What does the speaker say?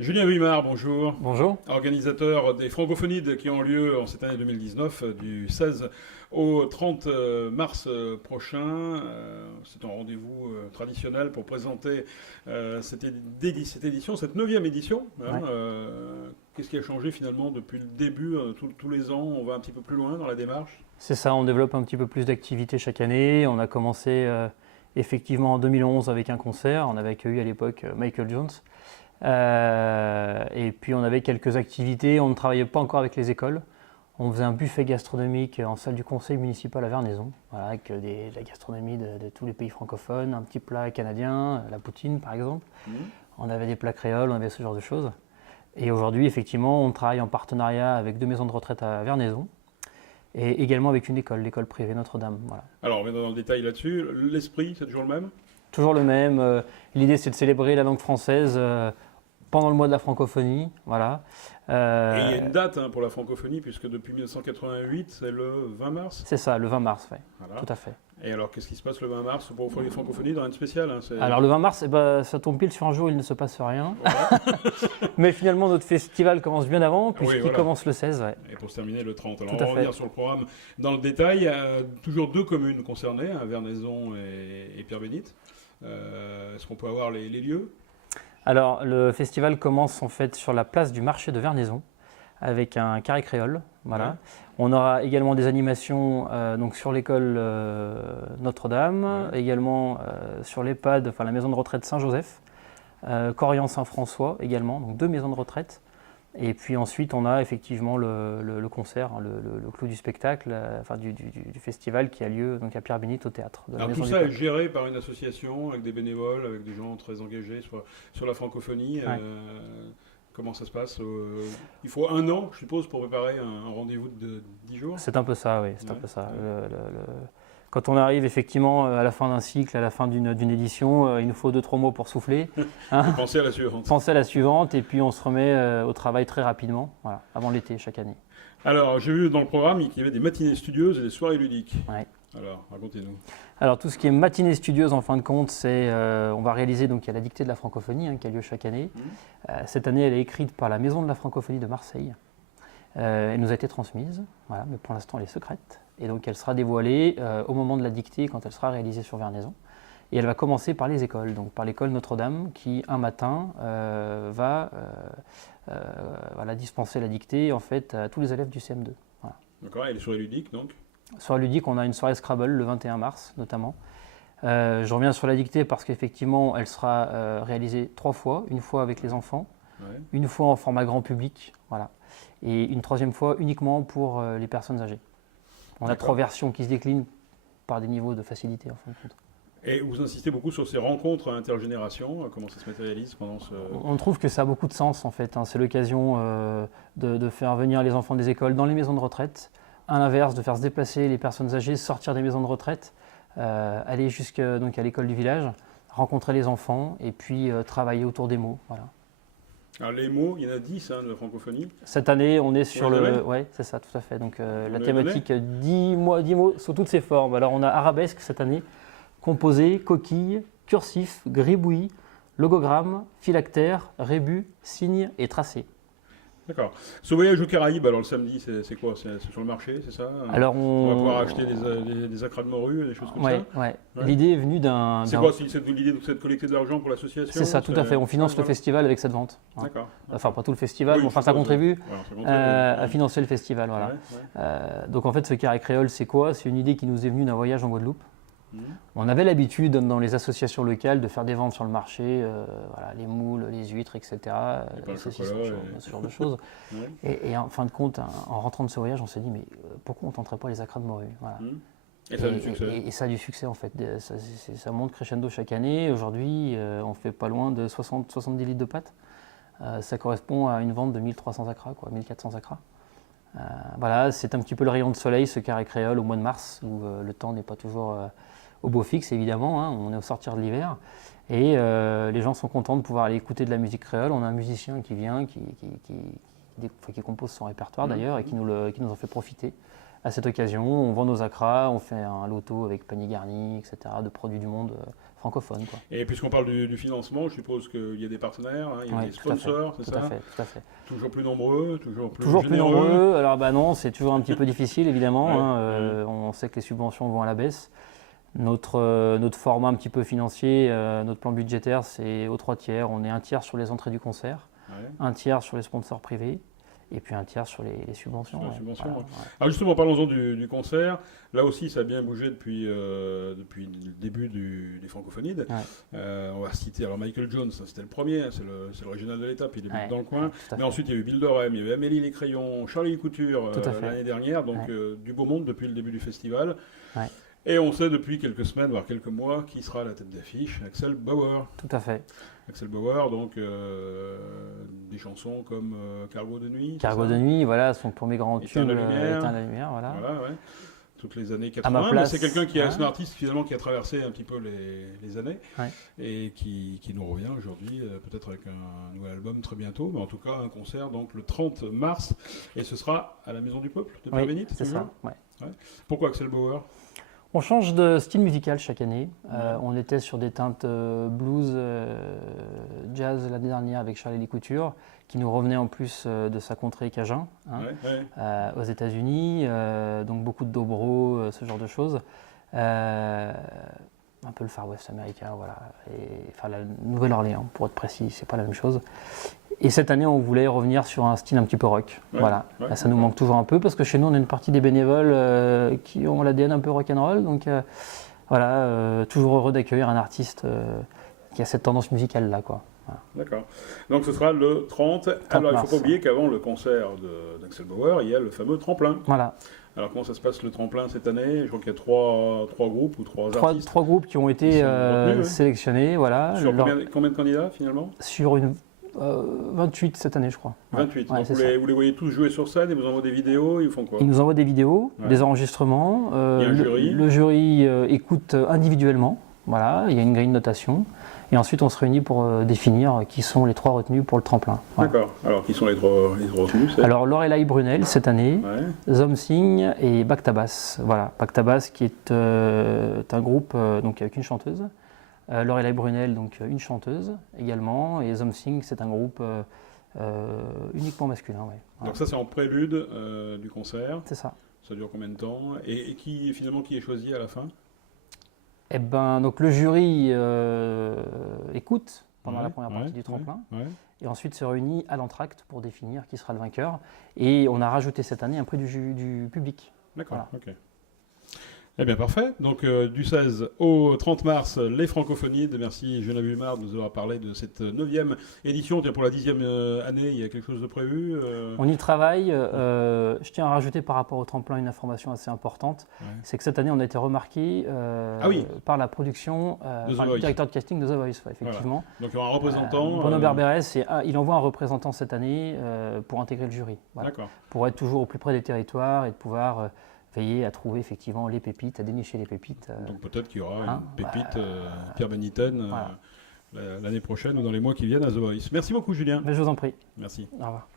Julien Vuimard, bonjour. Bonjour. Organisateur des Francophonies qui ont lieu en cette année 2019, du 16 au 30 mars prochain. C'est un rendez-vous traditionnel pour présenter cette édition, cette 9e édition. Hein. Ouais. Qu'est-ce qui a changé finalement depuis le début? Tous les ans, on va un petit peu plus loin dans la démarche. C'est ça, on développe un petit peu plus d'activités chaque année. On a commencé effectivement en 2011 avec un concert. On avait accueilli à l'époque Michael Jones. Et puis on avait quelques activités. On ne travaillait pas encore avec les écoles. On faisait un buffet gastronomique en salle du conseil municipal à Vernaison, voilà, avec de la gastronomie de tous les pays francophones, un petit plat canadien, la poutine par exemple. On avait des plats créoles, on avait ce genre de choses. Et aujourd'hui, effectivement, on travaille en partenariat avec 2 maisons de retraite à Vernaison et également avec une école, l'école privée Notre-Dame. Voilà. Alors, on va dans le détail là-dessus. L'esprit, c'est toujours le même? Toujours le même. L'idée, c'est de célébrer la langue française pendant le mois de la francophonie. Voilà. Et il y a une date pour la francophonie, puisque depuis 1988, c'est le 20 mars. C'est ça, le 20 mars, oui. Voilà. Tout à fait. Et alors, qu'est-ce qui se passe le 20 mars pour les francophonies dans rien de spécial? Alors le 20 mars, ça tombe pile sur un jour où il ne se passe rien. Voilà. Mais finalement, notre festival commence bien avant, puisqu'il voilà. commence le 16. Ouais. Et pour se terminer le 30. Alors, Tout on à va fait. revenir sur le programme dans le détail. Toujours 2 communes concernées, Vernaison et Pierre-Bénite. Est-ce qu'on peut avoir les lieux? Alors le festival commence en fait sur la place du marché de Vernaison, avec un carré créole. Voilà. Ouais. On aura également des animations donc sur l'école Notre-Dame, Ouais. également sur l'EHPAD, enfin la maison de retraite Saint-Joseph, Corian-Saint-François également, donc 2 maisons de retraite. Et puis ensuite, on a effectivement le concert, le clou du spectacle, enfin du festival qui a lieu donc à Pierre-Bénite au théâtre. De la Alors, Maison tout du ça est Peuple. géré par une association, avec des bénévoles, avec des gens très engagés sur la francophonie. Ouais. Comment ça se passe? Il faut 1 an, je suppose, pour préparer un rendez-vous de 10 jours? C'est un peu ça, oui. C'est un Ouais. peu ça. Ouais. Quand on arrive effectivement à la fin d'un cycle, à la fin d'une édition, il nous faut 2-3 mois pour souffler. Hein. Pensez à la suivante. Penser à la suivante et puis on se remet au travail très rapidement, voilà, avant l'été chaque année. Alors, j'ai vu dans le programme qu'il y avait des matinées studieuses et des soirées ludiques. Ouais. Alors, racontez-nous. Alors tout ce qui est matinée studieuse en fin de compte, on va réaliser donc il y a la dictée de la francophonie qui a lieu chaque année. Cette année, elle est écrite par la Maison de la francophonie de Marseille. Elle nous a été transmise, voilà, mais pour l'instant elle est secrète. Et donc elle sera dévoilée au moment de la dictée quand elle sera réalisée sur Vernaison. Et elle va commencer par les écoles, donc par l'école Notre-Dame qui un matin va voilà, dispenser la dictée en fait à tous les élèves du CM2. Voilà. D'accord, et les soirées ludiques, donc? Soirée ludique, on a une soirée Scrabble le 21 mars notamment. Je reviens sur la dictée parce qu'effectivement elle sera réalisée 3 fois, une fois avec les enfants, Ouais. une fois en format grand public, voilà, et une 3e fois uniquement pour les personnes âgées. On a D'accord. 3 versions qui se déclinent par des niveaux de facilité en fin de compte. Et vous insistez beaucoup sur ces rencontres intergénérations, comment ça se matérialise pendant ce... On trouve que ça a beaucoup de sens en fait, hein. C'est l'occasion de faire venir les enfants des écoles dans les maisons de retraite, à l'inverse de faire se déplacer les personnes âgées, sortir des maisons de retraite, aller jusqu'à donc à l'école du village, rencontrer les enfants et puis travailler autour des mots. Voilà. Alors, les mots, il y en a 10 de la francophonie. Cette année, on est sur les le... donner Ouais, c'est ça, tout à fait. Donc la les thématique 10 mots sous toutes ses formes. Alors on a arabesque cette année, composé, coquille, cursif, gribouillis, logogramme, phylactère, rébus, signes et tracé. D'accord. Ce voyage aux Caraïbes, alors le samedi, c'est quoi? C'est sur le marché, c'est ça? Alors On va pouvoir acheter des acras de morue, des choses comme ouais, ça? ouais. Ouais. L'idée est venue d'un... C'est quoi? L'idée de collecter de l'argent pour l'association? C'est ça, tout à fait. On finance le festival avec cette vente. Hein. D'accord. Enfin, pas tout le festival, Oui, mais enfin, je ça suppose, contribue voilà, ça contribue, à ouais. financer le festival. Voilà. Ouais. Donc en fait, ce carré créole, c'est quoi? C'est une idée qui nous est venue d'un voyage en Guadeloupe. Mhm. On avait l'habitude dans les associations locales de faire des ventes sur le marché, voilà, les moules, les huîtres, etc. Et pas le saucisses, chocolat, ce genre de choses. Ouais. Et en fin de compte, en rentrant de ce voyage, on s'est dit, mais pourquoi on ne tenterait pas les acras de morue? Voilà. Mhm. Et ça a du succès. Et ça a du succès en fait. Ça monte crescendo chaque année. Aujourd'hui, on fait pas loin de 60-70 litres de pâte. Ça correspond à une vente de 1300 acras, quoi, 1400 acras. Voilà, c'est un petit peu le rayon de soleil, ce carré créole au mois de mars, où le temps n'est pas toujours au beau fixe, évidemment. Hein, on est au sortir de l'hiver. Et les gens sont contents de pouvoir aller écouter de la musique créole. On a un musicien qui vient, qui compose son répertoire d'ailleurs, et qui nous en fait profiter à cette occasion, on vend nos acras, on fait un loto avec panier garni, etc., de produits du monde francophone, quoi. Et puisqu'on parle du financement, je suppose qu'il y a des partenaires, hein, il y a Ouais, des tout à fait, sponsors, c'est tout ça? à fait, tout à fait. Toujours plus nombreux, toujours plus Toujours plus généreux. nombreux. Alors non, c'est toujours un petit peu difficile évidemment, Ouais, hein. On sait que les subventions vont à la baisse. Notre format un petit peu financier, notre plan budgétaire, c'est aux 3 tiers. On est un tiers sur les entrées du concert, Ouais. un tiers sur les sponsors privés, et puis un tiers sur les subventions. Sur les Ouais. subventions, Voilà, ouais. ouais. Alors justement, parlons-en du concert. Là aussi, ça a bien bougé depuis le début des Francophonides. Ouais. On va citer alors Michael Jones, ça, c'était le premier, hein, c'est le régional de l'étape, il est Ouais, dans le coin. tout à Mais fait. ensuite, il y a eu Bill Dorem, il y a eu Amélie Les Crayons, Charlie Couture Tout à fait. l'année dernière, donc Ouais. du beau monde depuis le début du festival. Ouais. Et on sait depuis quelques semaines, voire quelques mois, qui sera à la tête d'affiche, Axel Bauer. Tout à fait. Axel Bauer, donc des chansons comme Cargo de nuit. c'est Cargo ça de nuit, voilà, son premier grand Éteins tube, la lumière. Éteins la lumière, voilà. Voilà, ouais. Toutes les années À ma 80, mais place, c'est quelqu'un qui hein. est un artiste finalement qui a traversé un petit peu les années Ouais. et qui nous revient aujourd'hui, peut-être avec un nouvel album très bientôt, mais en tout cas un concert donc le 30 mars et ce sera à la Maison du Peuple de Oui, Pierre-Bénite. c'est ça. Ouais. Pourquoi Axel Bauer? On change de style musical chaque année. Ouais. On était sur des teintes blues, jazz l'année dernière avec Charlie Les Couture, qui nous revenait en plus de sa contrée cajun, hein, aux États-Unis. Donc beaucoup de dobro, ce genre de choses. Un peu le Far West américain, voilà. Enfin, la Nouvelle-Orléans, pour être précis, c'est pas la même chose. Et cette année, on voulait revenir sur un style un petit peu rock. Ouais, Voilà. ouais, Là, ça nous manque toujours un peu parce que chez nous, on a une partie des bénévoles qui ont l'ADN un peu rock'n'roll. Donc voilà, toujours heureux d'accueillir un artiste qui a cette tendance musicale-là, quoi. Voilà. D'accord. Donc ce sera le 30. Alors il ne mars. faut pas oublier qu'avant le concert d'Axel Bauer, il y a le fameux tremplin. Voilà. Alors comment ça se passe le tremplin cette année? Je crois qu'il y a trois groupes ou trois artistes. Trois groupes qui ont été Qui sont retenus, ouais. sélectionnés. Voilà. Sur combien de candidats finalement? Sur une 28 cette année, je crois. 28. Ouais, Donc c'est vous les voyez tous jouer sur scène et vous envoient des vidéos, ils font quoi? Ils nous envoient des vidéos, Ouais. des enregistrements. Il y a un jury. Le jury écoute individuellement. Voilà, il y a une grille de notation. Et ensuite, on se réunit pour définir qui sont les 3 retenus pour le tremplin. Voilà. D'accord. Alors qui sont les trois retenus? Alors, Lorelai Brunel cette année, Ouais. Zom Singh et Baktabas. Voilà, Baktabas qui est un groupe donc avec une chanteuse. Lorelai Brunel, donc une chanteuse également. Et Zom Singh, c'est un groupe uniquement masculin. Ouais. Voilà. Donc ça c'est en prélude du concert. C'est ça. Ça dure combien de temps? Et qui est choisi à la fin? Eh ben, donc le jury écoute pendant Ouais, la première partie ouais, du tremplin ouais. et ensuite se réunit à l'entracte pour définir qui sera le vainqueur. Et on a rajouté cette année un prix du public. D'accord, Voilà. ok. Eh bien, parfait. Donc, du 16 au 30 mars, les Francophonides. Merci, Geneviève Humard, de nous avoir parlé de cette 9e édition. Tiens, pour la 10e année, il y a quelque chose de prévu On y travaille. Je tiens à rajouter par rapport au tremplin une information assez importante. Ouais. C'est que cette année, on a été remarqué oui. par la production, The par le Voice. directeur de casting de The Voice, ouais, effectivement. Donc, il y aura un représentant. Bruno Berberes, il envoie un représentant cette année pour intégrer le jury. Voilà. D'accord. Pour être toujours au plus près des territoires et de pouvoir veiller à trouver effectivement les pépites, à dénicher les pépites. Donc, peut-être qu'il y aura hein, une pépite Pierre Beniten voilà. l'année prochaine ou dans les mois qui viennent à The Voice. Merci beaucoup, Julien. Mais je vous en prie. Merci. Au revoir.